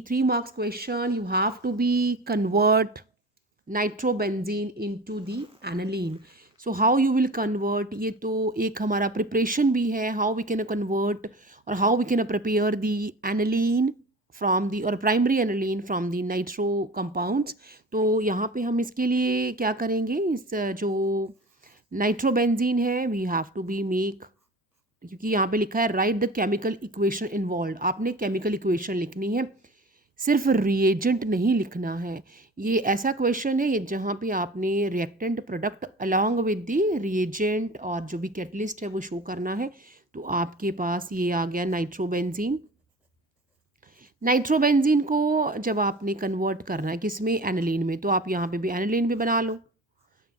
3 marks question, you have to be convert nitrobenzene into the aniline. So how you will convert, ये तो एक हमारा preparation भी है, how we can convert और how we can prepare the aniline from the और primary aniline from the nitro compounds. तो यहाँ पे हम इसके लिए क्या करेंगे, इस जो नाइट्रोबेंजीन है we have to be make, क्योंकि यहाँ पे लिखा है write the chemical equation involve, आपने केमिकल इक्वेशन लिखनी है, सिर्फ रिएजेंट नहीं लिखना है। ये ऐसा क्वेश्चन है ये जहाँ पे आपने reactant product along with the reagent और जो भी कैटलिस्ट है वो शो करना है। तो आपके पास ये आ गया नाइट्रोबेंजीन। नाइट्रोबेंजीन को जब आपने कन्वर्ट करना है किस में, एनिलीन में, तो आप यहाँ पे भी एनिलीन भी बना लो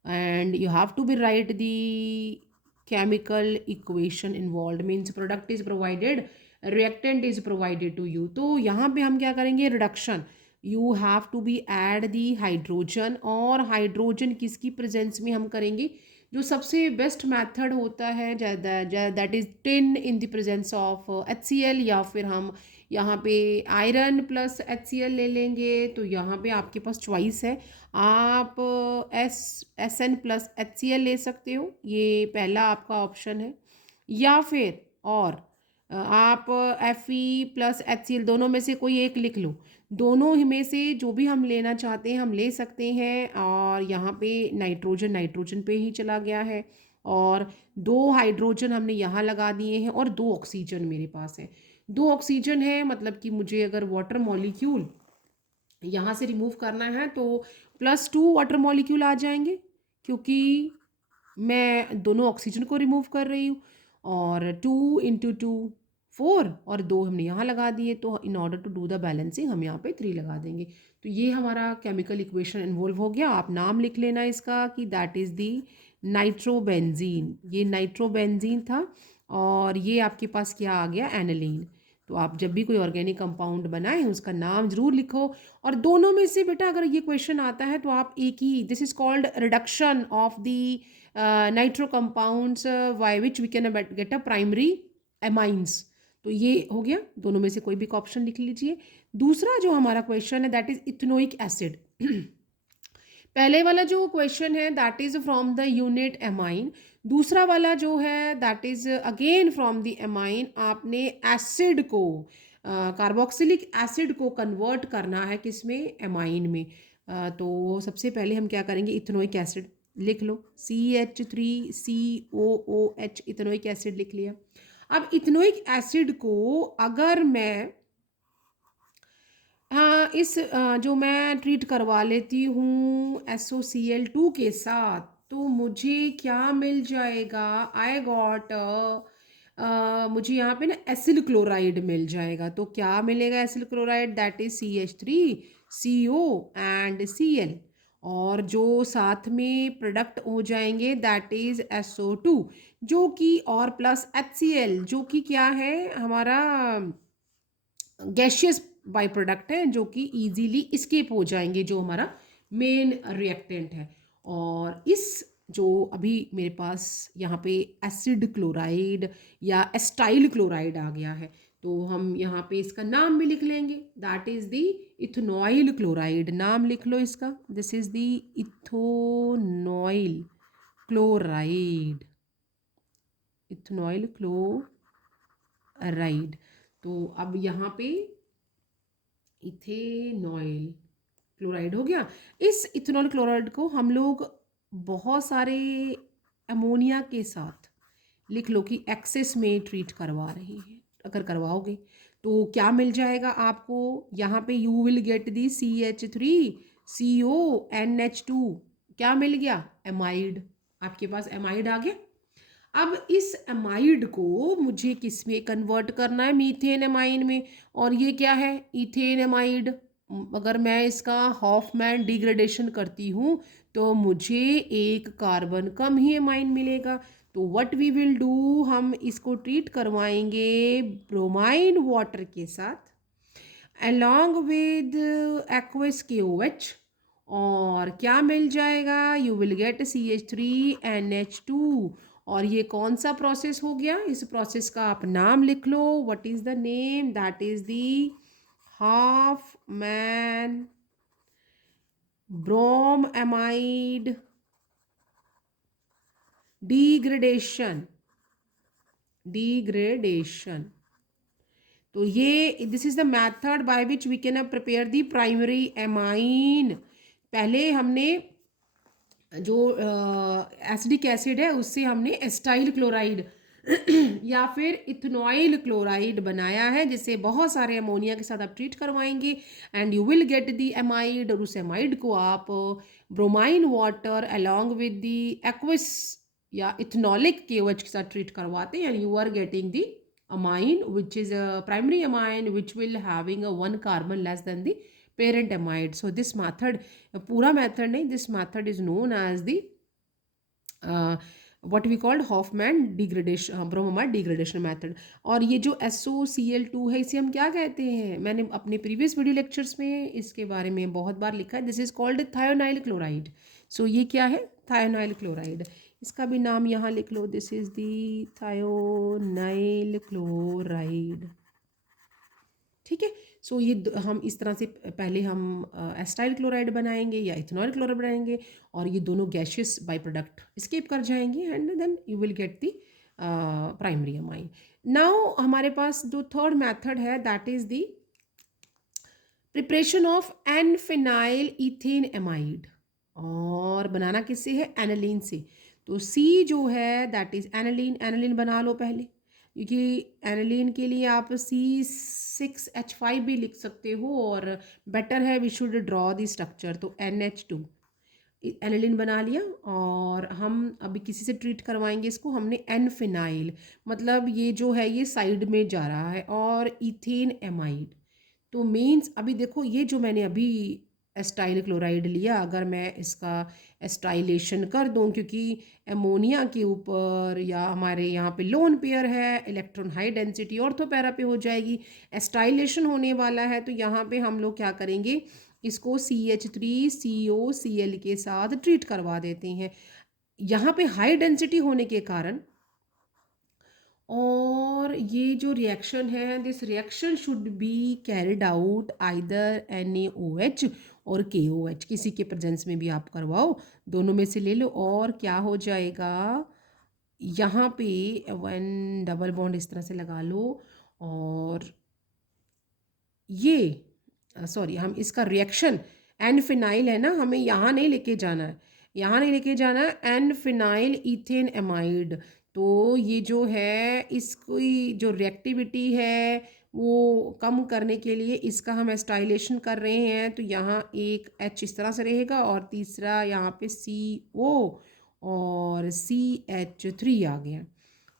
and you have to be write the chemical equation involved, means product is provided, reactant is provided to you। तो यहाँ पे हम क्या करेंगे, reduction, you have to be add the hydrogen, और हाइड्रोजन किसकी प्रेजेंस में हम करेंगे, जो सबसे बेस्ट मेथड होता है that is 10 in the presence of HCl, या फिर हम यहाँ पे आयरन प्लस HCl ले लेंगे। तो यहाँ पे आपके पास चॉइस है, आप SN प्लस HCl ले सकते हो, ये पहला आपका ऑप्शन है, या फिर और आप Fe प्लस HCl दोनों में से कोई एक लिख लो। दोनों ही में से जो भी हम लेना चाहते हैं हम ले सकते हैं। और यहाँ पे नाइट्रोजन नाइट्रोजन पे ही चला गया है, और 2 हाइड्रोजन हमने यहाँ लगा दिए हैं, और 2 ऑक्सीजन मेरे पास है। 2 ऑक्सीजन है, मतलब कि मुझे अगर वाटर मॉलिक्यूल यहाँ से रिमूव करना है तो +2 वाटर मॉलिक्यूल आ जाएंगे, क्योंकि मैं दोनों ऑक्सीजन को रिमूव कर रही हूँ। और 2 × 2 4, और 2 हमने यहाँ लगा दिए, तो in order to do the balancing हम यहाँ पे 3 लगा देंगे। तो ये हमारा केमिकल इक्वेशन इन्वॉल्व हो गया। आप नाम लिख लेना इसका कि दैट इज़ दी नाइट्रोबेंजीन, ये नाइट्रोबेंजीन था, और ये आपके पास क्या आ गया, एनिलीन। तो आप जब भी कोई ऑर्गेनिक कंपाउंड बनाएं उसका नाम जरूर लिखो। और दोनों में से बेटा अगर ये क्वेश्चन आता है तो आप एक ही, this is called reduction of the nitro compounds by which we can get a primary amines. तो ये हो गया, दोनों में से कोई भी ऑप्शन लिख लीजिए। दूसरा जो हमारा क्वेश्चन है दैट इज इथेनोइक एसिड। पहले वाला जो क्वेश्चन है that is from the unit amine, दूसरा वाला जो है that is again from the amine. आपने एसिड को, कार्बोक्सिलिक एसिड को कन्वर्ट करना है किसमें, एमाइन में। तो सबसे पहले हम क्या करेंगे, इथेनोइक एसिड लिख लो, CH3COOH, इथेनोइक एसिड लिख लिया। अब इथेनोइक एसिड को अगर मैं, हाँ, इस जो मैं ट्रीट करवा लेती हूँ SOCl2 के साथ, तो मुझे क्या मिल जाएगा, आई गॉट, मुझे यहाँ पे ना एसिल क्लोराइड मिल जाएगा। तो क्या मिलेगा acyl chloride, that is CH3CO and Cl, और जो साथ में प्रोडक्ट हो जाएंगे दैट इज SO2, जो कि और प्लस HCl, जो कि क्या है हमारा गैशियस बाई प्रोडक्ट है, जो कि इजीली इस्केप हो जाएंगे, जो हमारा मेन रिएक्टेंट है। और इस जो अभी मेरे पास यहाँ पे एसिड क्लोराइड या एस्टाइल क्लोराइड आ गया है, तो हम यहाँ पे इसका नाम भी लिख लेंगे, that is the ethanoyl chloride. नाम लिख लो इसका, this is the ethanoyl chloride, ethanoyl chloride. तो अब यहाँ पे इथेनॉइल क्लोराइड हो गया। इस इथेनॉल क्लोराइड को हम लोग बहुत सारे अमोनिया के साथ लिख लो कि एक्सेस में ट्रीट करवा रहे हैं। अगर करवाओगे तो क्या मिल जाएगा आपको, यहाँ पे you will get the CH3CONH2, क्या मिल गया, एमाइड, आपके पास एमाइड आ गया। अब इस एमाइड को मुझे किस में कन्वर्ट करना है, मीथेन एमाइन में, और ये क्या है, इथेन एमाइड। अगर मैं इसका हॉफमैन डिग्रेडेशन करती हूँ तो मुझे एक कार्बन कम ही एमाइन मिलेगा। तो व्हाट वी विल डू, हम इसको ट्रीट करवाएंगे ब्रोमाइन वाटर के साथ along with aqueous KOH, और क्या मिल जाएगा, यू विल गेट CH3NH2। और ये कौन सा प्रोसेस हो गया, इस प्रोसेस का आप नाम लिख लो, what is the name, that is the Hoffman bromamide degradation. तो ये this is the method by which we can prepare the primary amine. पहले हमने जो एसिडिक एसिड है उससे हमने एस्टाइल क्लोराइड या फिर इथेनॉइल क्लोराइड बनाया है, जिससे बहुत सारे अमोनिया के साथ आप ट्रीट करवाएंगे and you will get the amide. और उस एमाइड को आप bromine water along with the aqueous या इथेनॉलिक KOH के साथ ट्रीट करवाते हैं and you are getting the amine which is a primary amine which will having a one carbon less than the parent amide. So this method, पूरा method नहीं, this method is known as the what we called Hoffman degradation bromamide degradation method. और ये जो SOCl2 है इसे हम क्या कहते हैं, मैंने अपने प्रीवियस वीडियो लेक्चर्स में इसके बारे में बहुत बार लिखा है। This is called thionyl chloride. So ये क्या है, थायोनाइल क्लोराइड। इसका भी नाम यहाँ लिख लो, this is the thionyl chloride. ठीक है। सो ये हम इस तरह से पहले हम एस्टाइल क्लोराइड बनाएंगे या इथेनॉल क्लोराइड बनाएंगे और ये दोनों गैशियस बाई प्रोडक्ट स्केप कर जाएंगे and then you will get the primary amine. Now हमारे पास जो थर्ड मेथड है that is the preparation of N phenyl ethane amide. और बनाना किससे है, एनालिन से। तो सी जो है दैट इज एनालिन, एनालिन बना लो पहले, क्योंकि एनालिन के लिए आप C6H5 भी लिख सकते हो और बेटर है we should draw the structure. तो NH2 एनालिन बना लिया और हम अभी किसी से ट्रीट करवाएंगे इसको, हमने एन फिनाइल, मतलब ये जो है ये साइड में जा रहा है, और इथेन एमाइड। तो मीन्स अभी देखो ये जो मैंने अभी एस्टाइल क्लोराइड लिया, अगर मैं इसका एस्टाइलेशन कर दूं, क्योंकि एमोनिया के ऊपर या हमारे यहाँ पे लोन पेयर है, electron high density ortho para पे हो जाएगी, एस्टाइलेशन होने वाला है। तो यहाँ पे हम लोग क्या करेंगे, इसको CH3COCl के साथ ट्रीट करवा देते हैं। यहाँ पे हाई डेंसिटी होने के कारण, और ये जो रिएक्शन है, this reaction should be carried out either NaOH और KOH, किसी के प्रेजेंस में भी आप करवाओ, दोनों में से ले लो। और क्या हो जाएगा, यहाँ पे वन डबल बॉन्ड इस तरह से लगा लो, और ये सॉरी हम इसका रिएक्शन एन फिनाइल है ना, हमें यहाँ नहीं लेके जाना है, यहाँ नहीं लेके जाना है, एन फिनाइल इथेन एमाइड। तो ये जो है इसकी जो रिएक्टिविटी है वो कम करने के लिए इसका हम एस्टाइलेशन कर रहे हैं। तो यहाँ एक H इस तरह से रहेगा और तीसरा यहाँ पे CO और CH3 आ गया।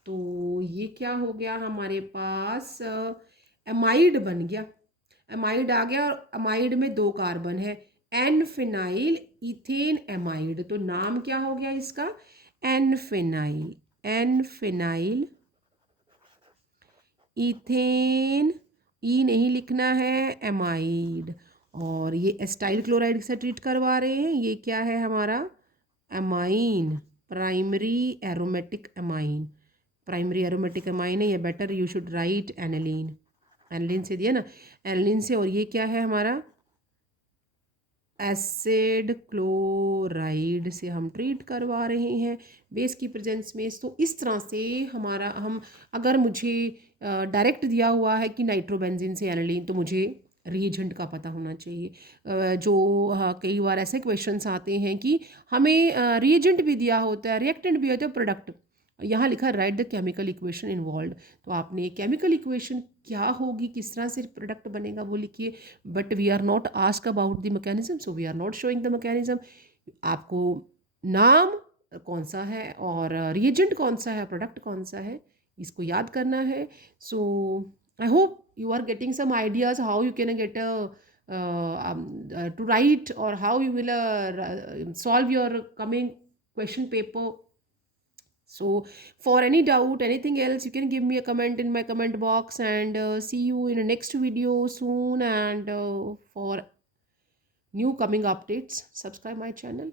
तो ये क्या हो गया, हमारे पास एमाइड बन गया, एमाइड आ गया, और एमाइड में 2 कार्बन है, एन फिनाइल इथेन एमाइड। तो नाम क्या हो गया इसका, N phenyl, N phenyl ethane, e नहीं लिखना है, एमाइड। और ये एस्टाइल क्लोराइड से ट्रीट करवा रहे हैं, ये क्या है हमारा, amine, primary aromatic amine, primary aromatic amine है, ये better you should write aniline, aniline से दिया ना, एनालिन से। और ये क्या है हमारा, एसिड क्लोराइड से हम ट्रीट करवा रहे हैं बेस की प्रेजेंस में। तो इस तरह से हमारा, हम अगर मुझे डायरेक्ट दिया हुआ है कि नाइट्रोबेंजीन से एनालिन, तो मुझे रिएजेंट का पता होना चाहिए। जो कई बार ऐसे क्वेश्चंस आते हैं कि हमें रिएजेंट भी दिया होता है, रिएक्टेंट भी होता है, प्रोडक्ट यहाँ लिखा right the chemical equation involve. तो आपने केमिकल इक्वेशन क्या होगी, किस तरह से प्रोडक्ट बनेगा वो लिखिए, but we are not ask about the mechanism, so we are not showing the mechanism. आपको नाम कौन सा है और रिएजेंट कौन सा है, प्रोडक्ट कौन सा है, इसको याद करना है। So I hope you are getting some ideas how you can get to write or how you will solve your coming question paper. So for any doubt, anything else, you can give me a comment in my comment box, and see you in the next video soon. And for new coming updates, subscribe my channel.